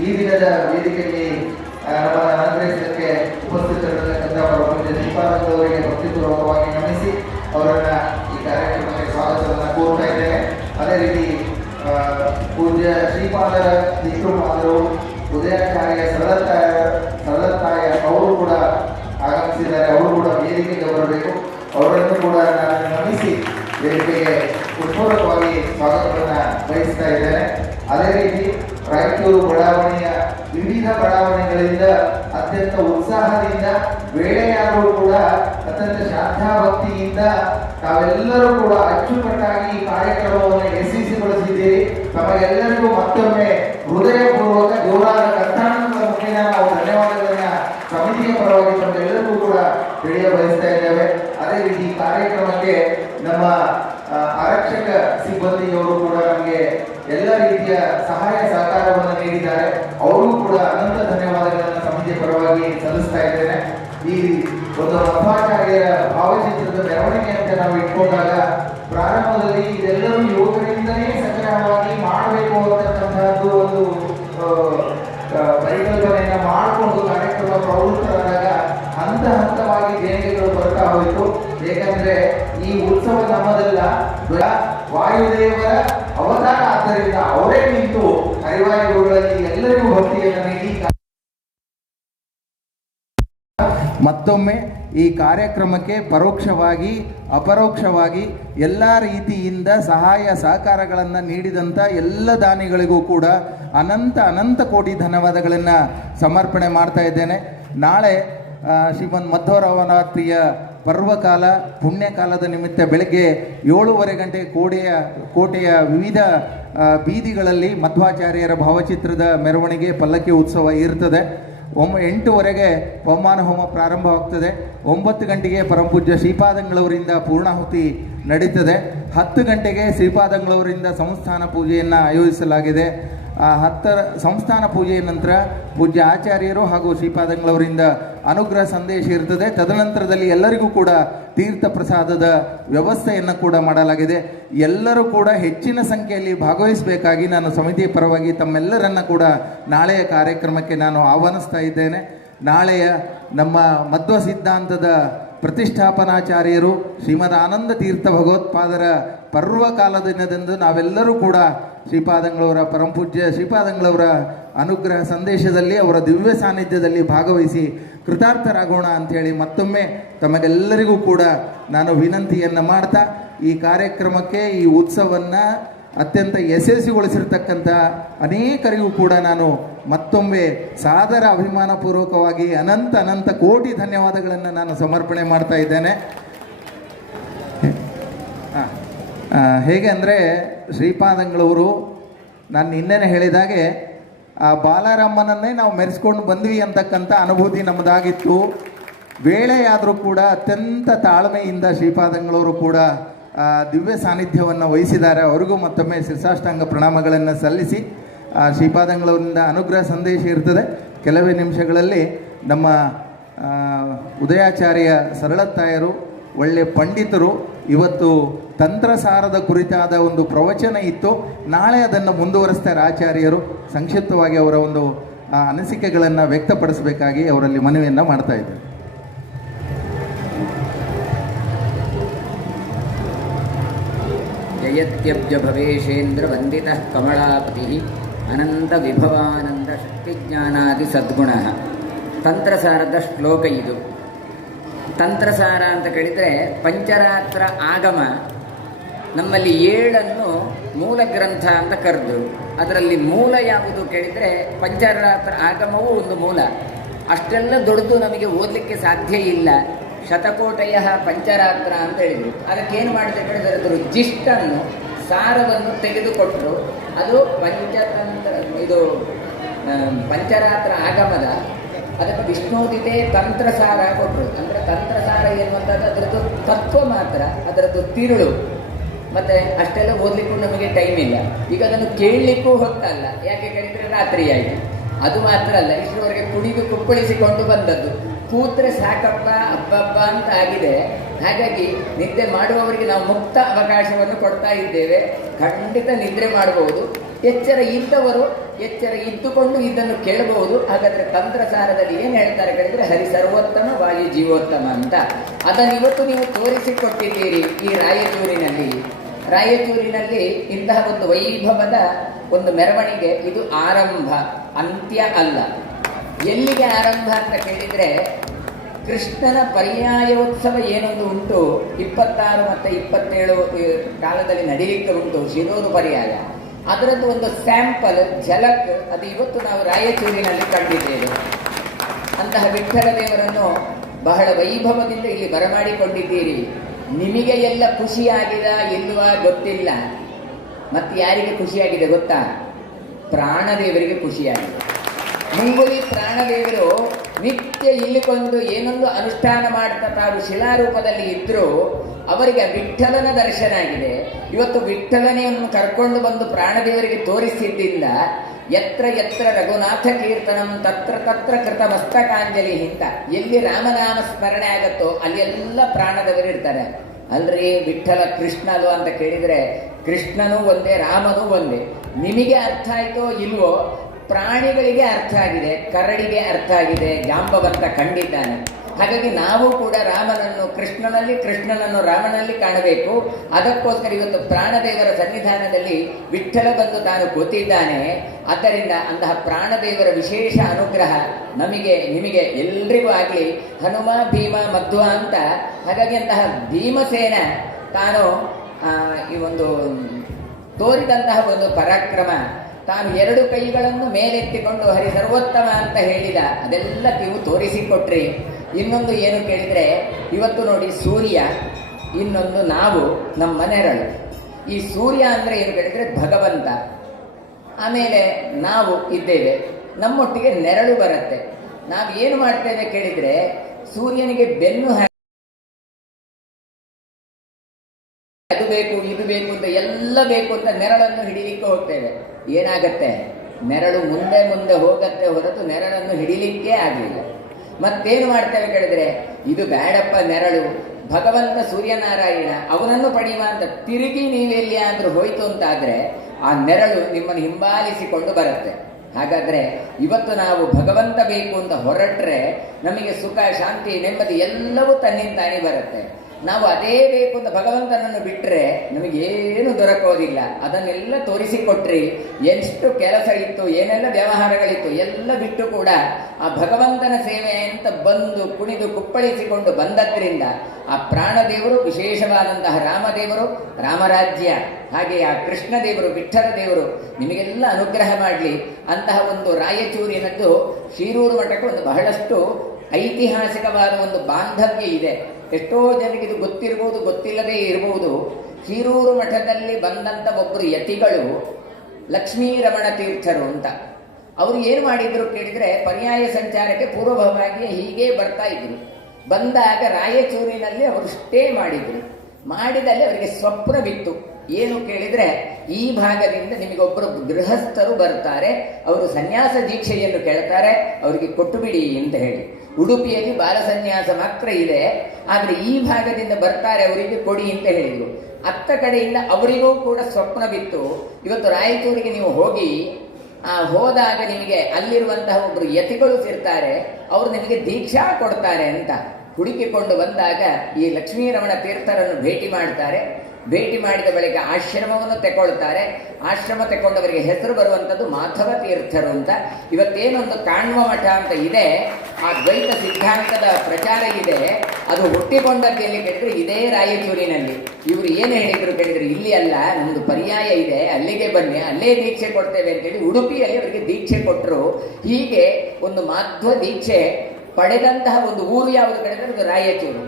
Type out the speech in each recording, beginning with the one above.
ಈ ದಿನದ ವೇದಿಕೆಯಲ್ಲಿ ಆ, ನಮ್ಮನ್ನು ಅನುಗ್ರಹಿಸಲಿಕ್ಕೆ ಉಪಸ್ಥಿತರಿರತಕ್ಕಂಥ ಪರಮಪೂಜ್ಯ ಶ್ರೀಪಾದಂಗಳವರಿಗೆ ಭಕ್ತಿಪೂರ್ವಕವಾಗಿ ನಮಿಸಿ ಅವರನ್ನ ಈ ಕಾರ್ಯಕ್ರಮಕ್ಕೆ ಸ್ವಾಗತವನ್ನು ಕೋರ್ತಾ ಇದ್ದೇನೆ ಅದೇ ರೀತಿ ಪೂಜ್ಯ ಶ್ರೀಪಾದರ ನಿಕೃಪಾದರು ಉದಯಾಚಾರ್ಯ ಸರಳತಾಯ ಸರಳತಾಯ ಅವರು ಕೂಡ ಆಗಮಿಸಿದ್ದಾರೆ. ಅವರು ಕೂಡ ವೇದಿಕೆಗೆ ಬರಬೇಕು. ಅವರನ್ನು ಕೂಡ ನಾನು ನಮಿಸಿ ವೇದಿಕೆಗೆ ಉತ್ಪೂರ್ವಕವಾಗಿ ಸ್ವಾಗತವನ್ನು ವಹಿಸ್ತಾ ಇದ್ದೇನೆ. ಅದೇ ರೀತಿ ರಾಯಚೂರು ಬಡಾವಣೆಯ ವಿವಿಧ ಬಡಾವಣೆಗಳಿಂದ ಅತ್ಯಂತ ಉತ್ಸಾಹದಿಂದ ವೇಳೆಯಾದರೂ ಕೂಡ ಅತ್ಯಂತ ಶ್ರದ್ಧಾಭಕ್ತಿಯಿಂದ ತಾವೆಲ್ಲರೂ ಕೂಡ ಅಚ್ಚುಕಟ್ಟಾಗಿ ಈ ಕಾರ್ಯಕ್ರಮವನ್ನು ಯಶಸ್ವಿಗೊಳಿಸಿದ್ದೀರಿ. ತಮಗೆಲ್ಲರಿಗೂ ಮತ್ತೊಮ್ಮೆ ಹೃದಯಪೂರ್ವಕ ಜೋರಾದ ಕರ್ನಾಟಕದ ಮುಖೇನ ನಾವು ಧನ್ಯವಾದಗಳನ್ನು ಸಮಿತಿಯ ಪರವಾಗಿ ತಮಗೆಲ್ಲರಿಗೂ ಕೂಡ ತಿಳಿಯ ಬಯಸ್ತಾ ಇದ್ದೇವೆ. ಅದೇ ರೀತಿ ಕಾರ್ಯಕ್ರಮಕ್ಕೆ ನಮ್ಮ ಆರಕ್ಷಕ ಸಿಬ್ಬಂದಿಯವರು ಕೂಡ ನಮಗೆ ಎಲ್ಲ ರೀತಿಯ ಸಹಾಯ ಸಹಕಾರವನ್ನು ನೀಡಿದ್ದಾರೆ. ಅವರಿಗೂ ಕೂಡ ಅನಂತ ಧನ್ಯವಾದಗಳನ್ನು ಸಮಿತಿಯ ಪರವಾಗಿ ಸಲ್ಲಿಸ್ತಾ ಇದ್ದೇನೆ. ಈ ಒಂದು ಮಧ್ವಾಚಾರ್ಯರ ಭಾವಚಿತ್ರದ ಮೆರವಣಿಗೆ ಅಂತ ನಾವು ಇಟ್ಕೊಂಡಾಗ ಪ್ರಾರಂಭದಲ್ಲಿ ಇದೆಲ್ಲರೂ ಯುವಕರಿಂದಲೇ ಸಂಗ್ರಹವಾಗಿ ಮಾಡಬೇಕು ಅಂತಕ್ಕಂತಹದ್ದು ಒಂದು ಪರಿಕಲ್ಪನೆಯನ್ನ ಮಾಡಿಕೊಂಡು ಕಾರ್ಯಕ್ರಮ ಪ್ರವೃತ್ತರಾದಾಗ ಹಂತ ಹಂತವಾಗಿ ದೇಣಿಗೆಗಳು ಬರ್ತಾ ಹೋಯಿತು. ಏಕೆಂದ್ರೆ ಈ ಉತ್ಸವ ನಮ್ಮದಲ್ಲ ದ್ವ- ವಾಯುದೇವರ ಅವತಾರ. ಆದ್ದರಿಂದ ಅವರೇ ನಿಂತು ಹರಿವಾಯುಗಳಲ್ಲಿ ಎಲ್ಲರಿಗೂ ಭಕ್ತಿಯನ್ನು ನೀಡಿ ಮತ್ತೊಮ್ಮೆ ಈ ಕಾರ್ಯಕ್ರಮಕ್ಕೆ ಪರೋಕ್ಷವಾಗಿ, ಅಪರೋಕ್ಷವಾಗಿ ಎಲ್ಲ ರೀತಿಯಿಂದ ಸಹಾಯ ಸಹಕಾರಗಳನ್ನು ನೀಡಿದಂಥ ಎಲ್ಲ ದಾನಿಗಳಿಗೂ ಕೂಡ ಅನಂತ ಅನಂತ ಕೋಟಿ ಧನ್ಯವಾದಗಳನ್ನು ಸಮರ್ಪಣೆ ಮಾಡ್ತಾ ಇದ್ದೇನೆ. ನಾಳೆ ಶ್ರೀಮಂತ್ ಮಧ್ವರವರಾತ್ರಿಯ ಪರ್ವಕಾಲ, ಪುಣ್ಯಕಾಲದ ನಿಮಿತ್ತ ಬೆಳಗ್ಗೆ ಏಳೂವರೆ ಗಂಟೆ ಕೋಟೆಯ ಕೋಟೆಯ ವಿವಿಧ ಬೀದಿಗಳಲ್ಲಿ ಮಧ್ವಾಚಾರ್ಯರ ಭಾವಚಿತ್ರದ ಮೆರವಣಿಗೆ ಪಲ್ಲಕ್ಕಿ ಉತ್ಸವ ಇರ್ತದೆ. ಒಮ್ಮ ಎಂಟುವರೆಗೆ ಪವಮಾನ ಹೋಮ ಪ್ರಾರಂಭವಾಗ್ತದೆ. ಒಂಬತ್ತು ಗಂಟೆಗೆ ಪರಂಪೂಜ್ಯ ಶ್ರೀಪಾದಂಗಳವರಿಂದ ಪೂರ್ಣಾಹುತಿ ನಡೀತದೆ. ಹತ್ತು ಗಂಟೆಗೆ ಶ್ರೀಪಾದಂಗಳವರಿಂದ ಸಂಸ್ಥಾನ ಪೂಜೆಯನ್ನು ಆಯೋಜಿಸಲಾಗಿದೆ. ಆ ಹತ್ತರ ಸಂಸ್ಥಾನ ಪೂಜೆಯ ನಂತರ ಪೂಜ್ಯ ಆಚಾರ್ಯರು ಹಾಗೂ ಶ್ರೀಪಾದಂಗಳವರಿಂದ ಅನುಗ್ರಹ ಸಂದೇಶ ಇರ್ತದೆ. ತದನಂತರದಲ್ಲಿ ಎಲ್ಲರಿಗೂ ಕೂಡ ತೀರ್ಥ ಪ್ರಸಾದದ ವ್ಯವಸ್ಥೆಯನ್ನು ಕೂಡ ಮಾಡಲಾಗಿದೆ. ಎಲ್ಲರೂ ಕೂಡ ಹೆಚ್ಚಿನ ಸಂಖ್ಯೆಯಲ್ಲಿ ಭಾಗವಹಿಸಬೇಕಾಗಿ ನಾನು ಸಮಿತಿ ಪರವಾಗಿ ತಮ್ಮೆಲ್ಲರನ್ನ ಕೂಡ ನಾಳೆಯ ಕಾರ್ಯಕ್ರಮಕ್ಕೆ ನಾನು ಆಹ್ವಾನಿಸ್ತಾ ಇದ್ದೇನೆ. ನಾಳೆಯ ನಮ್ಮ ಮಧ್ವ ಸಿದ್ಧಾಂತದ ಪ್ರತಿಷ್ಠಾಪನಾಚಾರ್ಯರು ಶ್ರೀಮದ್ ಆನಂದ ತೀರ್ಥ ಭಗವತ್ಪಾದರ ಪರ್ವಕಾಲ ದಿನದಂದು ನಾವೆಲ್ಲರೂ ಕೂಡ ಶ್ರೀಪಾದಂಗಳವರ ಪರಮಪೂಜ್ಯ ಶ್ರೀಪಾದಂಗಳವರ ಅನುಗ್ರಹ ಸಂದೇಶದಲ್ಲಿ ಅವರ ದಿವ್ಯ ಸಾನ್ನಿಧ್ಯದಲ್ಲಿ ಭಾಗವಹಿಸಿ ಕೃತಾರ್ಥರಾಗೋಣ ಅಂಥೇಳಿ ಮತ್ತೊಮ್ಮೆ ತಮಗೆಲ್ಲರಿಗೂ ಕೂಡ ನಾನು ವಿನಂತಿಯನ್ನು ಮಾಡ್ತಾ ಈ ಕಾರ್ಯಕ್ರಮಕ್ಕೆ ಈ ಉತ್ಸವವನ್ನು ಅತ್ಯಂತ ಯಶಸ್ವಿಗೊಳಿಸಿರ್ತಕ್ಕಂಥ ಅನೇಕರಿಗೂ ಕೂಡ ನಾನು ಮತ್ತೊಮ್ಮೆ ಸಾದರ ಅಭಿಮಾನಪೂರ್ವಕವಾಗಿ ಅನಂತ ಅನಂತ ಕೋಟಿ ಧನ್ಯವಾದಗಳನ್ನು ನಾನು ಸಮರ್ಪಣೆ ಮಾಡ್ತಾ ಇದ್ದೇನೆ. ಹೇಗೆ ಅಂದರೆ ಶ್ರೀಪಾದಂಗಳವರು ನಾನು ನಿನ್ನೆನೆ ಹೇಳಿದಾಗೆ, ಆ, ಬಾಲಾರಾಮನನ್ನೇ ನಾವು ಮೆರೆಸ್ಕೊಂಡು ಬಂದ್ವಿ ಅಂತಕ್ಕಂಥ ಅನುಭೂತಿ ನಮ್ಮದಾಗಿತ್ತು. ವೇಳೆಯಾದರೂ ಕೂಡ ಅತ್ಯಂತ ತಾಳ್ಮೆಯಿಂದ ಶ್ರೀಪಾದಂಗಳವರು ಕೂಡ ದಿವ್ಯ ಸಾನ್ನಿಧ್ಯವನ್ನು ವಹಿಸಿದ್ದಾರೆ. ಅವರಿಗೂ ಮತ್ತೊಮ್ಮೆ ಶಿರ್ಸಾಷ್ಟಾಂಗ ಪ್ರಣಾಮಗಳನ್ನು ಸಲ್ಲಿಸಿ. ಶ್ರೀಪಾದಂಗಳವರಿಂದ ಅನುಗ್ರಹ ಸಂದೇಶ ಇರ್ತದೆ. ಕೆಲವೇ ನಿಮಿಷಗಳಲ್ಲಿ ನಮ್ಮ ಆ, ಉದಯಾಚಾರ್ಯ ಸರಳತ್ತಾಯರು ಒಳ್ಳೆ ಪಂಡಿತರು ಇವತ್ತು ತಂತ್ರಸಾರದ ಕುರಿತಾದ ಒಂದು ಪ್ರವಚನ ಇತ್ತು. ನಾಳೆ ಅದನ್ನು ಮುಂದುವರಿಸ್ತಾರೆ ಆಚಾರ್ಯರು. ಸಂಕ್ಷಿಪ್ತವಾಗಿ ಅವರ ಒಂದು ಅನಿಸಿಕೆಗಳನ್ನು ವ್ಯಕ್ತಪಡಿಸಬೇಕಾಗಿ ಅವರಲ್ಲಿ ಮನವಿಯನ್ನು ಮಾಡ್ತಾ ಇದ್ದಾರೆ. ಅನಂತ ವಿಭವಾನಂದ ಶಕ್ತಿಜ್ಞಾನಾದಿ ಸದ್ಗುಣ ತಂತ್ರಸಾರದ ಶ್ಲೋಕ ಇದು. ತಂತ್ರಸಾರ ಅಂತ ಕೇಳಿದರೆ ಪಂಚರಾತ್ರ ಆಗಮ. ನಮ್ಮಲ್ಲಿ ಏಳನ್ನು ಮೂಲ ಗ್ರಂಥ ಅಂತ ಕರೆದು, ಅದರಲ್ಲಿ ಮೂಲ ಯಾವುದು ಕೇಳಿದರೆ ಪಂಚರಾತ್ರ ಆಗಮವೂ ಒಂದು ಮೂಲ. ಅಷ್ಟೆಲ್ಲ ದೊಡ್ಡದು ನಮಗೆ ಓದಲಿಕ್ಕೆ ಸಾಧ್ಯ ಇಲ್ಲ. ಶತಕೋಟಯ ಪಂಚರಾತ್ರ ಅಂತ ಹೇಳಿದರು. ಅದಕ್ಕೇನು ಮಾಡಿದೆ ಕೇಳಿದರೆ ಅದರ ಜಿಷ್ಟನ್ನು ಸಾರವನ್ನು ತೆಗೆದುಕೊಟ್ಟರು ಅದು ಪಂಚತಂತ್ರ, ಇದು ಪಂಚರಾತ್ರ ಆಗಮದ. ಅದಕ್ಕೆ ವಿಷ್ಣುದಿದೆ ತಂತ್ರಸಾರ ಕೊಟ್ಟರು ಅಂದರೆ ತಂತ್ರಸಾರ ಎನ್ನುವಂಥದ್ದು ಅದರದ್ದು ತತ್ವ ಮಾತ್ರ, ಅದರದ್ದು ತಿರುಳು. ಮತ್ತೆ ಅಷ್ಟೆಲ್ಲ ಓದ್ಲಿಕ್ಕೂ ನಮಗೆ ಟೈಮ್ ಇಲ್ಲ. ಈಗ ಅದನ್ನು ಕೇಳಲಿಕ್ಕೂ ಹೊತ್ತಲ್ಲ. ಯಾಕೆ ಕೇಳಿದರೆ ರಾತ್ರಿ ಆಯಿತು. ಅದು ಮಾತ್ರ ಅಲ್ಲ ಇಷ್ಟರವರೆಗೆ ಕುಡಿದು ಕುಪ್ಪಳಿಸಿಕೊಂಡು ಬಂದದ್ದು. ಕೂತ್ರೆ ಸಾಕಪ್ಪ, ಅಬ್ಬಬ್ಬ ಅಂತ ಆಗಿದೆ. ಹಾಗಾಗಿ ನಿದ್ದೆ ಮಾಡುವವರಿಗೆ ನಾವು ಮುಕ್ತ ಅವಕಾಶವನ್ನು ಕೊಡ್ತಾ ಇದ್ದೇವೆ. ಖಂಡಿತ ನಿದ್ರೆ ಮಾಡಬಹುದು. ಎಚ್ಚರ ಇದ್ದವರು ಎಚ್ಚರ ಇದ್ದುಕೊಂಡು ಇದನ್ನು ಕೇಳಬಹುದು. ಹಾಗಾದ್ರೆ ತಂತ್ರಸಾರದಲ್ಲಿ ಏನ್ ಹೇಳ್ತಾರೆ ಕೇಳಿದ್ರೆ ಹರಿ ಸರ್ವೋತ್ತಮ, ವಾಯು ಜೀವೋತ್ತಮ ಅಂತ. ಅದನ್ನು ಇವತ್ತು ನೀವು ತೋರಿಸಿಕೊಟ್ಟಿದ್ದೀರಿ ಈ ರಾಯಚೂರಿನಲ್ಲಿ. ರಾಯಚೂರಿನಲ್ಲಿ ಇಂತಹ ಒಂದು ವೈಭವದ ಒಂದು ಮೆರವಣಿಗೆ, ಇದು ಆರಂಭ, ಅಂತ್ಯ ಅಲ್ಲ. ಎಲ್ಲಿಗೆ ಆರಂಭ ಅಂತ ಕೇಳಿದ್ರೆ ಕೃಷ್ಣನ ಪರ್ಯಾಯೋತ್ಸವ ಏನೊಂದು ಉಂಟು, ಇಪ್ಪತ್ತಾರು ಮತ್ತು ಇಪ್ಪತ್ತೇಳು ಕಾಲದಲ್ಲಿ ನಡೀಲಿಕ್ಕೆ ಉಂಟು ಶಿರೋದು ಪರ್ಯಾಯ. ಅದರದ್ದು ಒಂದು ಸ್ಯಾಂಪಲ್, ಝಲಕ್, ಅದು ಇವತ್ತು ನಾವು ರಾಯಚೂರಿನಲ್ಲಿ ಕಂಡಿದ್ದೇವೆ. ಅಂತಹ ವಿಠ್ಠಲ ದೇವರನ್ನು ಬಹಳ ವೈಭವದಿಂದ ಇಲ್ಲಿ ಬರಮಾಡಿಕೊಂಡಿದ್ದೀರಿ. ನಿಮಗೆ ಎಲ್ಲ ಖುಷಿಯಾಗಿದ ಇಲ್ವಾ ಗೊತ್ತಿಲ್ಲ. ಮತ್ತೆ ಯಾರಿಗೆ ಖುಷಿಯಾಗಿದೆ ಗೊತ್ತಾ? ಪ್ರಾಣದೇವರಿಗೆ ಖುಷಿಯಾಗಿದೆ. ಮುಂಗುಲಿ ಪ್ರಾಣದೇವರು ನಿತ್ಯ ಇಲ್ಲಿಗೊಂದು ಏನೊಂದು ಅನುಷ್ಠಾನ ಮಾಡ್ತಾ ತಾವು ಶಿಲಾರೂಪದಲ್ಲಿ ಇದ್ರೂ ಅವರಿಗೆ ವಿಠಲನ ದರ್ಶನ ಆಗಿದೆ. ಇವತ್ತು ವಿಠಲನೆಯನ್ನು ಕರ್ಕೊಂಡು ಬಂದು ಪ್ರಾಣದೇವರಿಗೆ ತೋರಿಸಿದ್ದಿಂದ ಎತ್ರ ಎತ್ರ ರಘುನಾಥ ಕೀರ್ತನಂ ತತ್ರ ತತ್ರ ಕೃತ ಮಸ್ತಕಾಂಜಲಿ ಹಿಂತ ಎಲ್ಲಿ ರಾಮನಾಮ ಸ್ಮರಣೆ ಆಗತ್ತೋ ಅಲ್ಲಿ ಎಲ್ಲ ಪ್ರಾಣದವರು ಇರ್ತಾರೆ. ಅಲ್ರಿ ವಿಠಲ ಕೃಷ್ಣಲು ಅಂತ ಕೇಳಿದ್ರೆ ಕೃಷ್ಣನೂ ಒಂದೇ, ರಾಮನೂ ಒಂದೇ. ನಿಮಗೆ ಅರ್ಥ ಆಯ್ತೋ ಇಲ್ವೋ ಪ್ರಾಣಿಗಳಿಗೆ ಅರ್ಥ ಆಗಿದೆ, ಕರಡಿಗೆ ಅರ್ಥ ಆಗಿದೆ, ಜಾಂಬವಂತ ಕಂಡಿದ್ದಾನೆ ಹಾಗಾಗಿ ನಾವು ಕೂಡ ರಾಮನನ್ನು, ಕೃಷ್ಣನಲ್ಲಿ, ಕೃಷ್ಣನನ್ನು ರಾಮನಲ್ಲಿ ಕಾಣಬೇಕು. ಅದಕ್ಕೋಸ್ಕರ ಇವತ್ತು ಪ್ರಾಣದೇವರ ಸನ್ನಿಧಾನದಲ್ಲಿ ವಿಠ್ಠಲ ಬಂದು ತಾನು ಕೂತಿದ್ದಾನೆ. ಆದ್ದರಿಂದ ಅಂತಹ ಪ್ರಾಣದೇವರ ವಿಶೇಷ ಅನುಗ್ರಹ ನಮಗೆ, ನಿಮಗೆ ಎಲ್ರಿಗೂ ಆಗಲಿ. ಹನುಮ, ಭೀಮ ಮಧ್ವ ಅಂತ. ಹಾಗಾಗಿ ಅಂತಹ ಭೀಮಸೇನ ತಾನು ಈ ಒಂದು ತೋರಿದಂತಹ ಒಂದು ಪರಾಕ್ರಮ ತಾನು ಎರಡು ಕೈಗಳನ್ನು ಮೇಲೆತ್ತಿಕೊಂಡು ಹರಿ ಸರ್ವೋತ್ತಮ ಅಂತ ಹೇಳಿದ. ಅದೆಲ್ಲ ನೀವು ತೋರಿಸಿಕೊಟ್ರಿ. ಇನ್ನೊಂದು ಏನು ಕೇಳಿದರೆ, ಇವತ್ತು ನೋಡಿ ಸೂರ್ಯ, ಇನ್ನೊಂದು ನಾವು, ನಮ್ಮ ಮನೆಗಳು ಈ ಸೂರ್ಯ ಅಂದರೆ ಏನು ಕೇಳಿದರೆ ಭಗವಂತ. ಆಮೇಲೆ ನಾವು ಇದ್ದೇವೆ. ನಮ್ಮೊಟ್ಟಿಗೆ ನೆರಳು ಬರುತ್ತೆ. ನಾವು ಏನು ಮಾಡ್ತೇವೆ ಕೇಳಿದರೆ, ಸೂರ್ಯನಿಗೆ ಬೆನ್ನು ಅದು ಬೇಕು, ಇದು ಬೇಕು ಅಂತ ಎಲ್ಲ ಬೇಕು ಅಂತ ನೆರಳನ್ನು ಹಿಡಿಲಿಕ್ಕೆ ಹೋಗ್ತೇವೆ. ಏನಾಗತ್ತೆ? ನೆರಳು ಮುಂದೆ ಮುಂದೆ ಹೋಗತ್ತೆ ಹೊರತು ನೆರಳನ್ನು ಹಿಡಿಲಿಕ್ಕೆ ಆಗಲಿಲ್ಲ. ಮತ್ತೇನು ಮಾಡ್ತೇವೆ ಕೇಳಿದ್ರೆ, ಇದು ಬೇಡಪ್ಪ ನೆರಳು, ಭಗವಂತ ಸೂರ್ಯನಾರಾಯಣ ಅವನನ್ನು ಪಡೆಯುವ ಅಂತ ತಿರುಗಿ ನೀವೆಲ್ಲಿ ಆದರೂ ಹೋಯ್ತು ಅಂತಾದ್ರೆ, ಆ ನೆರಳು ನಿಮ್ಮನ್ನು ಹಿಂಬಾಲಿಸಿಕೊಂಡು ಬರುತ್ತೆ. ಹಾಗಾದ್ರೆ ಇವತ್ತು ನಾವು ಭಗವಂತ ಬೇಕು ಅಂತ ಹೊರಟ್ರೆ ನಮಗೆ ಸುಖ, ಶಾಂತಿ, ನೆಮ್ಮದಿ ಎಲ್ಲವೂ ತನ್ನಿಂದಾನೇ ಬರುತ್ತೆ. ನಾವು ಅದೇ ಬೇಕು ಅಂತ ಭಗವಂತನನ್ನು ಬಿಟ್ಟರೆ ನಮಗೇನು ದೊರಕೋದಿಲ್ಲ. ಅದನ್ನೆಲ್ಲ ತೋರಿಸಿಕೊಟ್ರಿ. ಎಷ್ಟು ಕೆಲಸ ಇತ್ತು ಏನೆಲ್ಲ ವ್ಯವಹಾರಗಳಿತ್ತು, ಎಲ್ಲ ಬಿಟ್ಟು ಕೂಡ ಆ ಭಗವಂತನ ಸೇವೆ ಅಂತ ಬಂದು ಕುಣಿದು ಕುಪ್ಪಳಿಸಿಕೊಂಡು ಬಂದದ್ರಿಂದ ಆ ಪ್ರಾಣದೇವರು, ವಿಶೇಷವಾದಂತಹ ರಾಮದೇವರು, ರಾಮರಾಜ್ಯ, ಹಾಗೆ ಆ ಕೃಷ್ಣ ದೇವರು ವಿಠ್ಠಲ ದೇವರು ನಿಮಗೆಲ್ಲ ಅನುಗ್ರಹ ಮಾಡಲಿ. ಅಂತಹ ಒಂದು ರಾಯಚೂರಿನದ್ದು ಶಿರೂರು ಮಠಕ್ಕೆ ಒಂದು ಬಹಳಷ್ಟು ಐತಿಹಾಸಿಕವಾದ ಒಂದು ಬಾಂಧವ್ಯ ಇದೆ. ಎಷ್ಟೋ ಜನರಿಗೆ ಇದು ಗೊತ್ತಿರಬಹುದು ಗೊತ್ತಿಲ್ಲದೇ ಇರಬಹುದು ಹೀರೂರು ಮಠದಲ್ಲಿ ಬಂದಂತ ಒಬ್ಬರು ಯತಿಗಳು ಲಕ್ಷ್ಮೀ ರಮಣ ತೀರ್ಥರು ಅಂತ. ಅವರು ಏನು ಮಾಡಿದ್ರು ಕೇಳಿದ್ರೆ ಪರ್ಯಾಯ ಸಂಚಾರಕ್ಕೆ ಪೂರ್ವಭಾವಾಗಿ ಹೀಗೆ ಬರ್ತಾ ಇದ್ರು. ಬಂದಾಗ ರಾಯಚೂರಿನಲ್ಲಿ ಅವರು ಸ್ಟೇ ಮಾಡಿದ್ರು. ಮಾಡಿದಲ್ಲಿ ಅವರಿಗೆ ಸ್ವಪ್ನವಿತ್ತು ಏನು ಕೇಳಿದ್ರೆ ಈ ಭಾಗದಿಂದ ನಿಮಗೊಬ್ಬರು ಗೃಹಸ್ಥರು ಬರ್ತಾರೆ, ಅವರು ಸನ್ಯಾಸ ದೀಕ್ಷೆಯನ್ನು ಕೇಳ್ತಾರೆ, ಅವರಿಗೆ ಕೊಟ್ಟು ಬಿಡಿ ಅಂತ ಹೇಳಿ. ಉಡುಪಿಯಲ್ಲಿ ಬಾಲಸನ್ಯಾಸ ಮಾತ್ರ ಇದೆ. ಆದರೆ ಈ ಭಾಗದಿಂದ ಬರ್ತಾರೆ ಅವರಿಗೆ ಕೊಡಿ ಅಂತ ಹೇಳಿದ್ರು. ಅತ್ತ ಕಡೆಯಿಂದ ಅವರಿಗೂ ಕೂಡ ಸ್ವಪ್ನವಿತ್ತು ಇವತ್ತು ರಾಯಚೂರಿಗೆ ನೀವು ಹೋಗಿ, ಆ, ಹೋದಾಗ ನಿಮಗೆ ಅಲ್ಲಿರುವಂತಹ ಒಬ್ಬರು ಯತಿಗಳು ಸಿರ್ತಾರೆ. ಅವರು ನಿಮಗೆ ದೀಕ್ಷಾ ಕೊಡ್ತಾರೆ ಅಂತ ಹುಡುಕಿಕೊಂಡು ಬಂದಾಗ ಈ ಲಕ್ಷ್ಮೀರಮಣ ತೀರ್ಥರನ್ನು ಭೇಟಿ ಮಾಡ್ತಾರೆ. ಭೇಟಿ ಮಾಡಿದ ಬಳಿಕ ಆಶ್ರಮವನ್ನು ತೆಕ್ಕೊಳ್ತಾರೆ. ಆಶ್ರಮ ತೆಕ್ಕೊಂಡವರಿಗೆ ಹೆಸರು ಬರುವಂಥದ್ದು ಮಾಧವ ತೀರ್ಥರು ಅಂತ ಇವತ್ತೇನೊಂದು ಕಾಣ್ವ ಮಠ ಅಂತ ಇದೆ. ಆ ದ್ವೈತ ಸಿದ್ಧಾಂತದ ಪ್ರಚಾರ ಇದೆ. ಅದು ಹುಟ್ಟಿಕೊಂಡದ್ದು ಎಲ್ಲಿ ಕೇಳಿದ್ರೆ ಇದೇ ರಾಯಚೂರಿನಲ್ಲಿ. ಇವರು ಏನು ಹೇಳಿದ್ರು ಕೇಳಿದ್ರು ಇಲ್ಲಿ ಅಲ್ಲ ನಮ್ಮದು ಪರ್ಯಾಯ ಇದೆ, ಅಲ್ಲಿಗೆ ಬನ್ನಿ, ಅಲ್ಲೇ ದೀಕ್ಷೆ ಕೊಡ್ತೇವೆ ಅಂತೇಳಿ ಉಡುಪಿಯಲ್ಲಿ ಅವರಿಗೆ ದೀಕ್ಷೆ ಕೊಟ್ಟರು ಹೀಗೆ ಒಂದು ಮಾಧ್ವ ದೀಕ್ಷೆ ಪಡೆದಂತಹ ಒಂದು ಊರು ಯಾವುದು ಕೇಳಿದ್ರೆ ಅದು ರಾಯಚೂರು.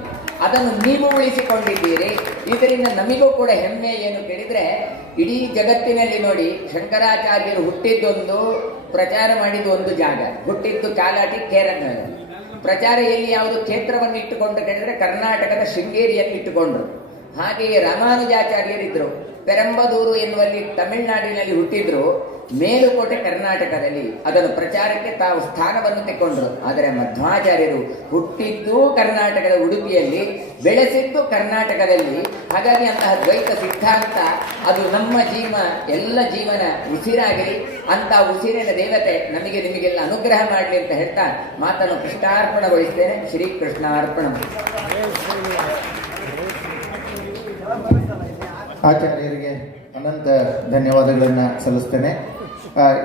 ಅದನ್ನು ನೀವು ಉಳಿಸಿಕೊಂಡಿದ್ದೀರಿ ಇದರಿಂದ ನಮಗೂ ಕೂಡ ಹೆಮ್ಮೆ ಏನು ಕೇಳಿದರೆ, ಇಡೀ ಜಗತ್ತಿನಲ್ಲಿ ನೋಡಿ ಶಂಕರಾಚಾರ್ಯರು ಹುಟ್ಟಿದ್ದೊಂದು, ಪ್ರಚಾರ ಮಾಡಿದ ಒಂದು ಜಾಗ. ಹುಟ್ಟಿದ್ದು ಕಾಲಾಟಿ ಕೇರಳ ಪ್ರಚಾರ ಎಲ್ಲಿ ಯಾವುದು ಕ್ಷೇತ್ರವನ್ನು ಇಟ್ಟುಕೊಂಡು ಕೇಳಿದರೆ ಕರ್ನಾಟಕದ ಶೃಂಗೇರಿಯನ್ನು ಇಟ್ಟುಕೊಂಡರು ಹಾಗೆಯೇ ರಾಮಾನುಜಾಚಾರ್ಯರಿದ್ರು ಪೆರಂಬದೂರು ಎನ್ನುವಲ್ಲಿ ತಮಿಳುನಾಡಿನಲ್ಲಿ ಹುಟ್ಟಿದ್ರು, ಮೇಲುಕೋಟೆ ಕರ್ನಾಟಕದಲ್ಲಿ. ಅದನ್ನು ಪ್ರಚಾರಕ್ಕೆ ತಾವು ಸ್ಥಾನವನ್ನು ತೆಕ್ಕೊಂಡ್ರು. ಆದರೆ ಮಧ್ವಾಚಾರ್ಯರು ಹುಟ್ಟಿದ್ದು ಕರ್ನಾಟಕದ ಉಡುಪಿಯಲ್ಲಿ, ಬೆಳೆಸಿದ್ದು ಕರ್ನಾಟಕದಲ್ಲಿ. ಹಾಗಾಗಿ ಅಂತಹ ದ್ವೈತ ಸಿದ್ಧಾಂತ, ಅದು ನಮ್ಮ ಜೀವ, ಎಲ್ಲ ಜೀವನ ಉಸಿರಾಗಲಿ. ಅಂತ ಉಸಿರಿನ ದೇವತೆ ನಮಗೆ ನಿಮಗೆಲ್ಲ ಅನುಗ್ರಹ ಮಾಡಲಿ ಅಂತ ಹೇಳ್ತಾ ಮಾತನ್ನು ಕೃಷ್ಣಾರ್ಪಣಗೊಳಿಸ್ತೇನೆ. ಶ್ರೀ ಕೃಷ್ಣಾರ್ಪಣ ಆಚಾರ್ಯರಿಗೆ ಅನಂತ ಧನ್ಯವಾದಗಳನ್ನು ಸಲ್ಲಿಸ್ತೇನೆ.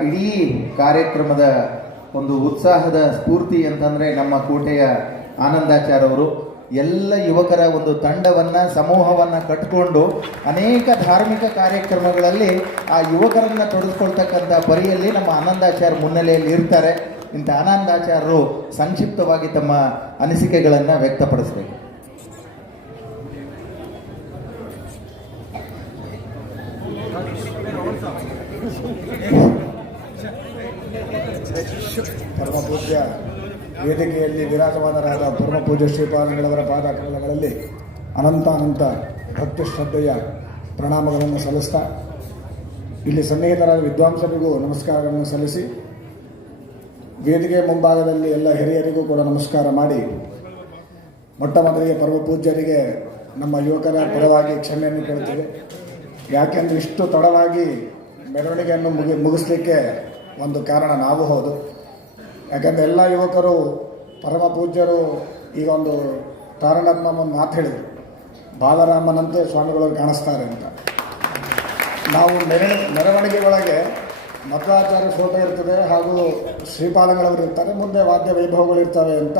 ಇಡೀ ಕಾರ್ಯಕ್ರಮದ ಒಂದು ಉತ್ಸಾಹದ ಸ್ಫೂರ್ತಿ ಅಂತಂದರೆ ನಮ್ಮ ಕೋಟೆಯ ಆನಂದಾಚಾರ್ ಅವರು. ಎಲ್ಲ ಯುವಕರ ಒಂದು ತಂಡವನ್ನು, ಸಮೂಹವನ್ನು ಕಟ್ಟಿಕೊಂಡು ಅನೇಕ ಧಾರ್ಮಿಕ ಕಾರ್ಯಕ್ರಮಗಳಲ್ಲಿ ಆ ಯುವಕರನ್ನು ತೊಡಗಿಸ್ಕೊಳ್ತಕ್ಕಂಥ ಪರಿಯಲ್ಲಿ ನಮ್ಮ ಆನಂದಾಚಾರ್ ಮುನ್ನೆಲೆಯಲ್ಲಿ ಇರ್ತಾರೆ. ಇಂಥ ಆನಂದಾಚಾರ್ಯರು ಸಂಕ್ಷಿಪ್ತವಾಗಿ ತಮ್ಮ ಅನಿಸಿಕೆಗಳನ್ನು ವ್ಯಕ್ತಪಡಿಸಬೇಕು ಪರಮ ಪೂಜ್ಯ ವೇದಿಕೆಯಲ್ಲಿ ವಿರಾಜಮಾನರಾದ ಪೂಜ್ಯ ಶ್ರೀಪಾದಂಗಳವರ ಪಾದಕಮಲಗಳಲ್ಲಿ ಅನಂತ ಅನಂತ ಭಕ್ತಿ ಶ್ರದ್ಧೆಯ ಪ್ರಣಾಮಗಳನ್ನು ಸಲ್ಲಿಸ್ತಾ ಇಲ್ಲಿ ಸನ್ನಿಹಿತರಾದ ವಿದ್ವಾಂಸರಿಗೂ ನಮಸ್ಕಾರಗಳನ್ನು ಸಲ್ಲಿಸಿ ವೇದಿಕೆ ಮುಂಭಾಗದಲ್ಲಿ ಎಲ್ಲ ಹಿರಿಯರಿಗೂ ಕೂಡ ನಮಸ್ಕಾರ ಮಾಡಿ ಮೊಟ್ಟ ಮೊದಲಿಗೆ ಪೂಜ್ಯರಿಗೆ ನಮ್ಮ ಯುವಕರ ಪರವಾಗಿ ಕ್ಷಮೆಯನ್ನು ಕೇಳುತ್ತೇವೆ. ಯಾಕೆಂದರೆ ಇಷ್ಟು ತಡವಾಗಿ ಮೆರವಣಿಗೆಯನ್ನು ಮುಗಿ, ಮುಗಿಸ್ಲಿಕ್ಕೆ ಒಂದು ಕಾರಣ ನಾವು ಹೌದು. ಯಾಕಂದ್ರೆ ಎಲ್ಲ ಯುವಕರು, ಪರಮ ಪೂಜ್ಯರು ಈಗ ಒಂದು ಒಂದು ಮಾತು ಹೇಳಿದರು. ಬಾಲರಾಮನಂತೆ ಸ್ವಾಮಿಗಳು ಕಾಣಿಸ್ತಾರೆ ಅಂತ. ನಾವು ಮೆರವಣಿ ಮೆರವಣಿಗೆ ಒಳಗೆ ಮಧ್ವಾಚಾರ್ಯ ಫೋಟೋ ಇರ್ತದೆ ಹಾಗೂ ಶ್ರೀಪಾದಗಳವರು ಇರ್ತಾರೆ, ಮುಂದೆ ವಾದ್ಯ ವೈಭವಗಳು ಇರ್ತವೆ ಅಂತ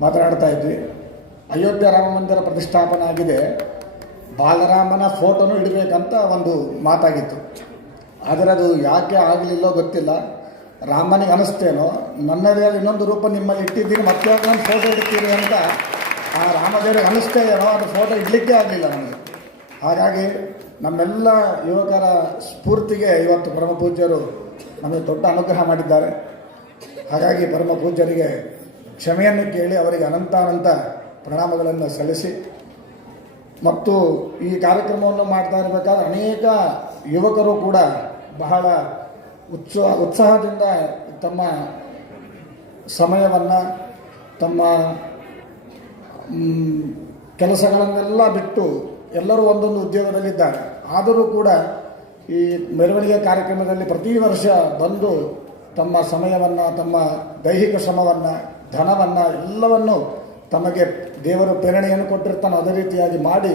ಮಾತನಾಡ್ತಾ ಇದ್ವಿ. ಅಯೋಧ್ಯ ರಾಮ ಮಂದಿರ ಪ್ರತಿಷ್ಠಾಪನೆ ಆಗಿದೆ. ಬಾಲರಾಮನ ಫೋಟೋನು ಇಡಬೇಕಂತ ಒಂದು ಮಾತಾಗಿತ್ತು. ಆದರೆ ಅದು ಯಾಕೆ ಆಗಲಿಲ್ಲೋ ಗೊತ್ತಿಲ್ಲ. ರಾಮನಿಗೆ ಅನಿಸ್ತೇನೋ, ನನ್ನದೇ ಇನ್ನೊಂದು ರೂಪ ನಿಮ್ಮಲ್ಲಿ ಇಟ್ಟಿದ್ದೀನಿ, ಮತ್ತೆ ಒಂದು ಫೋಟೋ ಇಡ್ತೀರಿ ಅಂತ ಆ ರಾಮದೇವರಿಗೆ ಅನಿಸ್ತೇ ಏನೋ, ಅದು ಫೋಟೋ ಇಡಲಿಕ್ಕೆ ಆಗಲಿಲ್ಲ ನನಗೆ ಹಾಗಾಗಿ ನಮ್ಮೆಲ್ಲ ಯುವಕರ ಸ್ಫೂರ್ತಿಗೆ ಇವತ್ತು ಪರಮ ಪೂಜ್ಯರು ನಮಗೆ ದೊಡ್ಡ ಅನುಗ್ರಹ ಮಾಡಿದ್ದಾರೆ. ಹಾಗಾಗಿ ಪರಮ ಪೂಜ್ಯರಿಗೆ ಕ್ಷಮೆಯನ್ನು ಕೇಳಿ ಅವರಿಗೆ ಅನಂತಾನಂತ ಪ್ರಣಾಮಗಳನ್ನು ಸಲ್ಲಿಸಿ. ಮತ್ತು ಈ ಕಾರ್ಯಕ್ರಮವನ್ನು ಮಾಡ್ತಾ ಇರಬೇಕಾದ್ರೆ ಅನೇಕ ಯುವಕರು ಕೂಡ ಬಹಳ ಉತ್ಸಾಹ ಉತ್ಸಾಹದಿಂದ ತಮ್ಮ ಸಮಯವನ್ನು, ತಮ್ಮ ಕೆಲಸಗಳನ್ನೆಲ್ಲ ಬಿಟ್ಟು ಎಲ್ಲರೂ ಒಂದೊಂದು ಉದ್ಯೋಗದಲ್ಲಿದ್ದಾರೆ. ಆದರೂ ಕೂಡ ಈ ಮೆರವಣಿಗೆ ಕಾರ್ಯಕ್ರಮದಲ್ಲಿ ಪ್ರತಿ ವರ್ಷ ಬಂದು ತಮ್ಮ ಸಮಯವನ್ನು, ತಮ್ಮ ದೈಹಿಕ ಶ್ರಮವನ್ನು, ಧನವನ್ನು ಎಲ್ಲವನ್ನು ತಮಗೆ ದೇವರು ಪ್ರೇರಣೆಯನ್ನು ಕೊಟ್ಟಿರ್ತಾನೆ. ಅದೇ ರೀತಿಯಾಗಿ ಮಾಡಿ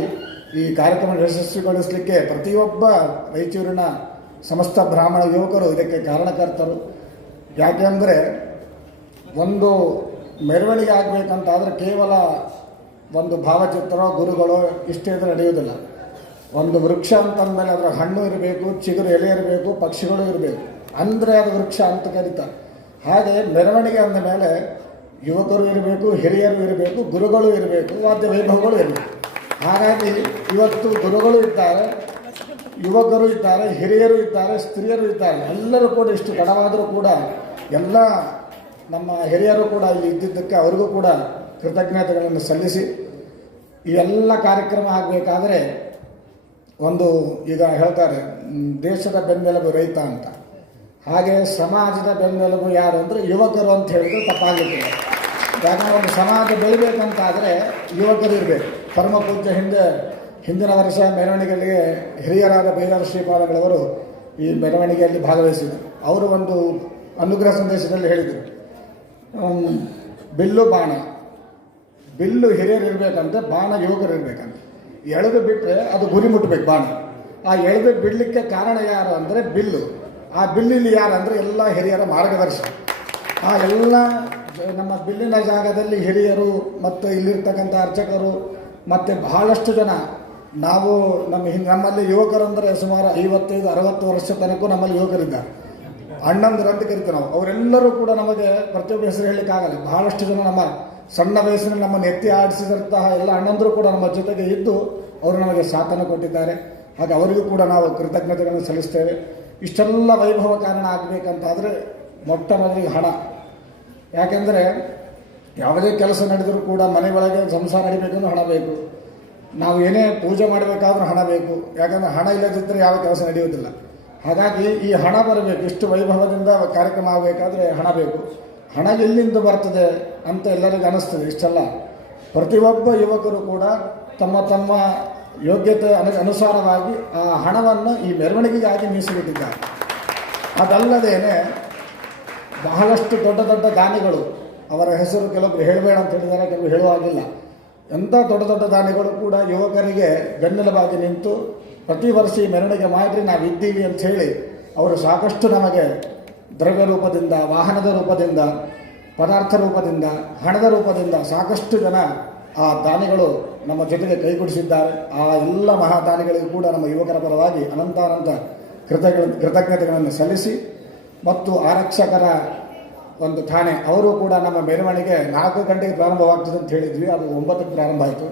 ಈ ಕಾರ್ಯಕ್ರಮ ಯಶಸ್ವಿಗೊಳಿಸಲಿಕ್ಕೆ ಪ್ರತಿಯೊಬ್ಬ ರಾಯಚೂರಿನ ಸಮಸ್ತ ಬ್ರಾಹ್ಮಣ ಯುವಕರು ಇದಕ್ಕೆ ಕಾರಣಕರ್ತರು. ಯಾಕೆಂದರೆ ಒಂದು ಮೆರವಣಿಗೆ ಆಗಬೇಕಂತಾದರೆ ಕೇವಲ ಒಂದು ಭಾವಚಿತ್ರ ಗುರುಗಳು ಇಷ್ಟೇ ಇದ್ರೆ ನಡೆಯುವುದಿಲ್ಲ. ಒಂದು ವೃಕ್ಷ ಅಂತಂದಮೇಲೆ ಅದರ ಹಣ್ಣು ಇರಬೇಕು, ಚಿಗುರು ಎಲೆ ಇರಬೇಕು, ಪಕ್ಷಿಗಳು ಇರಬೇಕು. ಅಂದರೆ ಅದು ವೃಕ್ಷ ಅಂತ ಕರೀತಾರೆ ಹಾಗೆ ಮೆರವಣಿಗೆ ಅಂದ ಮೇಲೆ ಯುವಕರು ಇರಬೇಕು, ಹಿರಿಯರು ಇರಬೇಕು, ಗುರುಗಳು ಇರಬೇಕು, ವಾದ್ಯ ವೈಭವಗಳು ಇರಬೇಕು. ಹಾಗಾಗಿ ಇವತ್ತು ಗುರುಗಳು ಇದ್ದಾರೆ. ಯುವಕರು ಇದ್ದಾರೆ, ಹಿರಿಯರು ಇದ್ದಾರೆ, ಸ್ತ್ರೀಯರು ಇದ್ದಾರೆ. ಎಲ್ಲರೂ ಕೂಡ ಇಷ್ಟು ತಡವಾದರೂ ಕೂಡ ಎಲ್ಲ ನಮ್ಮ ಹಿರಿಯರು ಕೂಡ ಇಲ್ಲಿ ಇದ್ದಿದ್ದಕ್ಕೆ ಅವರಿಗೂ ಕೂಡ ಕೃತಜ್ಞತೆಗಳನ್ನು ಸಲ್ಲಿಸಿ ಈ ಎಲ್ಲ ಕಾರ್ಯಕ್ರಮ ಆಗಬೇಕಾದ್ರೆ ಒಂದು ಈಗ ಹೇಳ್ತಾರೆ ದೇಶದ ಬೆನ್ನೆಲುಬು ರೈತ ಅಂತ. ಹಾಗೆ ಸಮಾಜದ ಬೆನ್ನೆಲುಬು ಯಾರು ಅಂದರೆ ಯುವಕರು ಅಂತ ಹೇಳಿದ್ರೆ ತಪ್ಪಾಗಲಿಕ್ಕಿಲ್ಲ ಯಾಕಂದರೆ ಒಂದು ಸಮಾಜ ಬೆಳಿಬೇಕಂತಾದರೆ ಯುವಕರು ಇರಬೇಕು. ಪರಮ ಪೂಜ್ಯ ಹಿಂದೆ ಹಿಂದಿನ ವರ್ಷ ಮೆರವಣಿಗೆಯಲ್ಲಿ ಹಿರಿಯರಾದ ಬೇಜಾರ ಶ್ರೀಪಾದಗಳವರು ಈ ಮೆರವಣಿಗೆಯಲ್ಲಿ ಭಾಗವಹಿಸಿದರು. ಅವರು ಒಂದು ಅನುಗ್ರಹ ಸಂದೇಶದಲ್ಲಿ ಹೇಳಿದರು. ಬಿಲ್ಲು ಬಾಣ. ಬಿಲ್ಲು ಹಿರಿಯರು ಇರಬೇಕಂತೆ, ಬಾಣ ಯುವಕರು ಇರಬೇಕಂತೆ. ಎಳೆದು ಬಿಟ್ಟರೆ ಅದು ಗುರಿ ಮುಟ್ಟಬೇಕು ಬಾಣ. ಆ ಎಳೆದು ಬಿಡಲಿಕ್ಕೆ ಕಾರಣ ಯಾರು ಅಂದರೆ ಬಿಲ್ಲು. ಆ ಬಿಲ್ಲಿಲಿ ಯಾರು ಅಂದರೆ ಎಲ್ಲ ಹಿರಿಯರ ಮಾರ್ಗದರ್ಶನ. ಆ ಎಲ್ಲ ನಮ್ಮ ಬಿಲ್ಲಿನ ಜಾಗದಲ್ಲಿ ಹಿರಿಯರು ಮತ್ತು ಇಲ್ಲಿರ್ತಕ್ಕಂಥ ಅರ್ಚಕರು ಮತ್ತು ಬಹಳಷ್ಟು ಜನ ನಾವು ನಮ್ಮ ಹಿಂಗೆ ನಮ್ಮಲ್ಲಿ ಯುವಕರಂದರೆ ಸುಮಾರು ಐವತ್ತೈದು, ಅರವತ್ತು ವರ್ಷ ತನಕ ನಮ್ಮಲ್ಲಿ ಯುವಕರಿದ್ದಾರೆ. ಅಣ್ಣಂದಿರು ಅಂತ ಕರಿತೀವಿ ನಾವು. ಅವರೆಲ್ಲರೂ ಕೂಡ ನಮಗೆ ಪ್ರತಿಯೊಬ್ಬ ಹೆಸರು ಹೇಳಲಿಕ್ಕಾಗಲ್ಲ ಬಹಳಷ್ಟು ಜನ ನಮ್ಮ ಸಣ್ಣ ವಯಸ್ಸಿನಲ್ಲಿ ನಮ್ಮನ್ನು ಎತ್ತಿ ಆಡಿಸಿದಂತಹ ಎಲ್ಲ ಅಣ್ಣಂದರು ಕೂಡ ನಮ್ಮ ಜೊತೆಗೆ ಇದ್ದು ಅವರು ನಮಗೆ ಸಾಥನ್ನು ಕೊಟ್ಟಿದ್ದಾರೆ. ಹಾಗೆ ಅವರಿಗೂ ಕೂಡ ನಾವು ಕೃತಜ್ಞತೆಗಳನ್ನು ಸಲ್ಲಿಸ್ತೇವೆ. ಇಷ್ಟೆಲ್ಲ ವೈಭವ ಕಾರಣ ಆಗಬೇಕಂತಾದರೆ ಮೊಟ್ಟ ಮೊದಲಿಗೆ ಹಣ. ಯಾಕೆಂದರೆ ಯಾವುದೇ ಕೆಲಸ ನಡೆದರೂ ಕೂಡ ಮನೆ ಒಳಗೆ ಸಂಸಾರ ನಡಿಬೇಕಂದ್ರೆ ಹಣ ಬೇಕು. ನಾವು ಏನೇ ಪೂಜೆ ಮಾಡಬೇಕಾದ್ರೂ ಹಣ ಬೇಕು. ಯಾಕಂದರೆ ಹಣ ಇಲ್ಲದಿದ್ದರೆ ಯಾವ ಕೆಲಸ ನಡೆಯುವುದಿಲ್ಲ. ಹಾಗಾಗಿ ಈ ಹಣ ಬರಬೇಕು. ಇಷ್ಟು ವೈಭವದಿಂದ ಕಾರ್ಯಕ್ರಮ ಆಗಬೇಕಾದ್ರೆ ಹಣ ಬೇಕು. ಹಣ ಎಲ್ಲಿಂದ ಬರ್ತದೆ ಅಂತ ಎಲ್ಲರಿಗೂ ಅನಿಸ್ತದೆ ಇಷ್ಟೆಲ್ಲ. ಪ್ರತಿಯೊಬ್ಬ ಯುವಕರು ಕೂಡ ತಮ್ಮ ತಮ್ಮ ಯೋಗ್ಯತೆ ಅನು ಅನುಸಾರವಾಗಿ ಆ ಹಣವನ್ನು ಈ ಮೆರವಣಿಗೆಗಾಗಿ ಮೀಸಲಿಟ್ಟಿದ್ದಾರೆ. ಅದಲ್ಲದೇನೆ ಬಹಳಷ್ಟು ದೊಡ್ಡ ದೊಡ್ಡ ದಾನಿಗಳು ಅವರ ಹೆಸರು ಕೆಲವೊಬ್ಬರು ಹೇಳಬೇಡ ಅಂತ ಹೇಳಿದ್ದಾರೆ, ಕೆಲವರು ಹೇಳುವಾಗಿಲ್ಲ ಎಂಥ ದೊಡ್ಡ ದೊಡ್ಡ ದಾನಿಗಳು ಕೂಡ ಯುವಕರಿಗೆ ಬೆನ್ನೆಲುಬಾಗಿ ನಿಂತು ಪ್ರತಿ ವರ್ಷ ಈ ಮೆರವಣಿಗೆ ಮಾಡಿದ್ರೆ ನಾವು ಇದ್ದೀವಿ ಅಂತ ಹೇಳಿ ಅವರು ಸಾಕಷ್ಟು ನಮಗೆ ದ್ರವ್ಯ ರೂಪದಿಂದ, ವಾಹನದ ರೂಪದಿಂದ, ಪದಾರ್ಥ ರೂಪದಿಂದ, ಹಣದ ರೂಪದಿಂದ ಸಾಕಷ್ಟು ಜನ ಆ ದಾನಿಗಳು ನಮ್ಮ ಜೊತೆಗೆ ಕೈಗೂಡಿಸಿದ್ದಾರೆ ಆ ಎಲ್ಲ ಮಹಾದಾನಿಗಳಿಗೂ ಕೂಡ ನಮ್ಮ ಯುವಕರ ಪರವಾಗಿ ಅನಂತಾನಂತ ಕೃತಜ್ಞ, ಕೃತಜ್ಞತೆಗಳನ್ನು ಸಲ್ಲಿಸಿ ಮತ್ತು ಆರಕ್ಷಕರ ಒಂದು ಠಾಣೆ. ಅವರು ಕೂಡ ನಮ್ಮ ಮೆರವಣಿಗೆ ನಾಲ್ಕು ಗಂಟೆಗೆ ಪ್ರಾರಂಭವಾಗ್ತದೆ ಅಂತ ಹೇಳಿದ್ವಿ. ಅದು ಒಂಬತ್ತಕ್ಕೆ ಪ್ರಾರಂಭ ಆಯಿತು.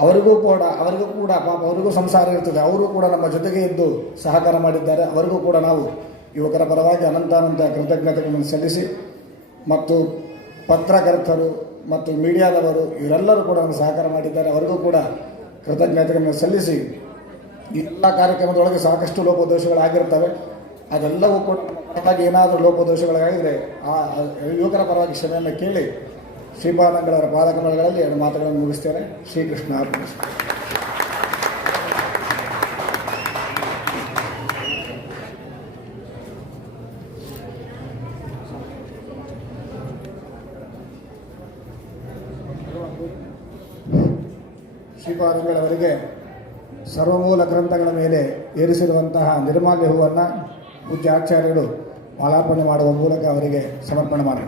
ಅವರಿಗೂ ಕೂಡ ಅವರಿಗೂ ಕೂಡ ಪಾಪ, ಅವರಿಗೂ ಸಂಸಾರ ಇರ್ತದೆ. ಅವರು ಕೂಡ ನಮ್ಮ ಜೊತೆಗೆ ಇದ್ದು ಸಹಕಾರ ಮಾಡಿದ್ದಾರೆ. ಅವರಿಗೂ ಕೂಡ ನಾವು ಯುವಕರ ಪರವಾಗಿ ಅನಂತಾನಂತ ಕೃತಜ್ಞತೆಗಳನ್ನು ಸಲ್ಲಿಸಿ ಮತ್ತು ಪತ್ರಕರ್ತರು ಮತ್ತು ಮೀಡಿಯಾದವರು ಇವರೆಲ್ಲರೂ ಕೂಡ ನಮಗೆ ಸಹಕಾರ ಮಾಡಿದ್ದಾರೆ. ಅವರಿಗೂ ಕೂಡ ಕೃತಜ್ಞತೆಗಳನ್ನು ಸಲ್ಲಿಸಿ ಎಲ್ಲ ಕಾರ್ಯಕ್ರಮದೊಳಗೆ ಸಾಕಷ್ಟು ಲೋಪದೋಷಗಳಾಗಿರ್ತವೆ. ಅದೆಲ್ಲವೂ ಕೂಡ ಪರವಾಗಿ ಏನಾದರೂ ಲೋಪದೋಷಗಳಾಗಿದ್ರೆ ಆ ಯುವಕರ ಪರವಾಗಿ ಕ್ಷಮೆಯನ್ನು ಕೇಳಿ ಶ್ರೀಪಾದಂಗಳವರ ಪಾದಕಮಲಗಳಲ್ಲಿ ಎರಡು ಮಾತುಗಳನ್ನು ಮುಗಿಸ್ತೇನೆ ಶ್ರೀಕೃಷ್ಣ. ಶ್ರೀಪಾದಂಗಳವರಿಗೆ ಸರ್ವಮೂಲ ಗ್ರಂಥಗಳ ಮೇಲೆ ಏರಿಸಿರುವಂತಹ ನಿರ್ಮಾಲ್ಯ ಹೂವನ್ನು ಪೂಜ್ಯ ಆಚಾರ್ಯರು ಮಾಲಾರ್ಪಣೆ ಮಾಡುವ ಮೂಲಕ ಅವರಿಗೆ ಸಮರ್ಪಣೆ ಮಾಡಿ.